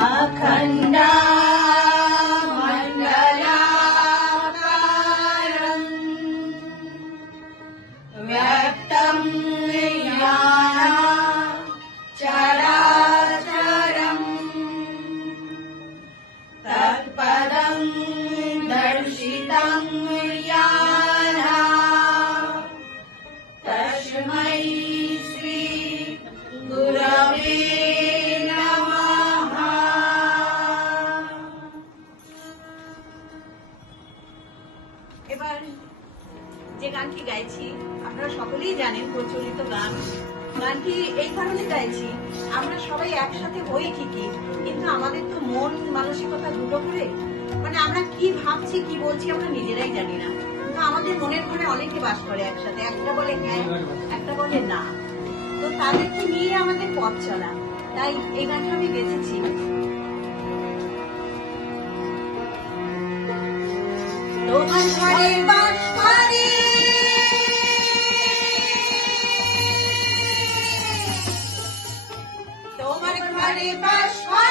अखण्डमण्डलाकारम् व्यक्तं याना चराचरम् तत्पदं दर्शितं याना तस्मै श्री गुरवे नमः। এবার যে গানটি গাইছি আপনারা সকলেই জানেন, প্রচলিত গান। গানটি এই কারণে গাইছি, আমরা সবাই একসাথে হই ঠিকই, কিন্তু আমাদের তো মন মানসিকতা দুটো করে, মানে আমরা কি ভাবছি কি বলছি আমরা নিজেরাই জানি না, কিন্তু আমাদের মনের ঘরে অনেকে বাস করে একসাথে, একটা বলে হ্যাঁ একটা বলে না, তো তাদেরকে নিয়ে আমাদের পথ চলা। তাই এই গানটা আমি বেঁচেছি। তোমার ঘরে বাস করে, তোমার ঘরে বাস করে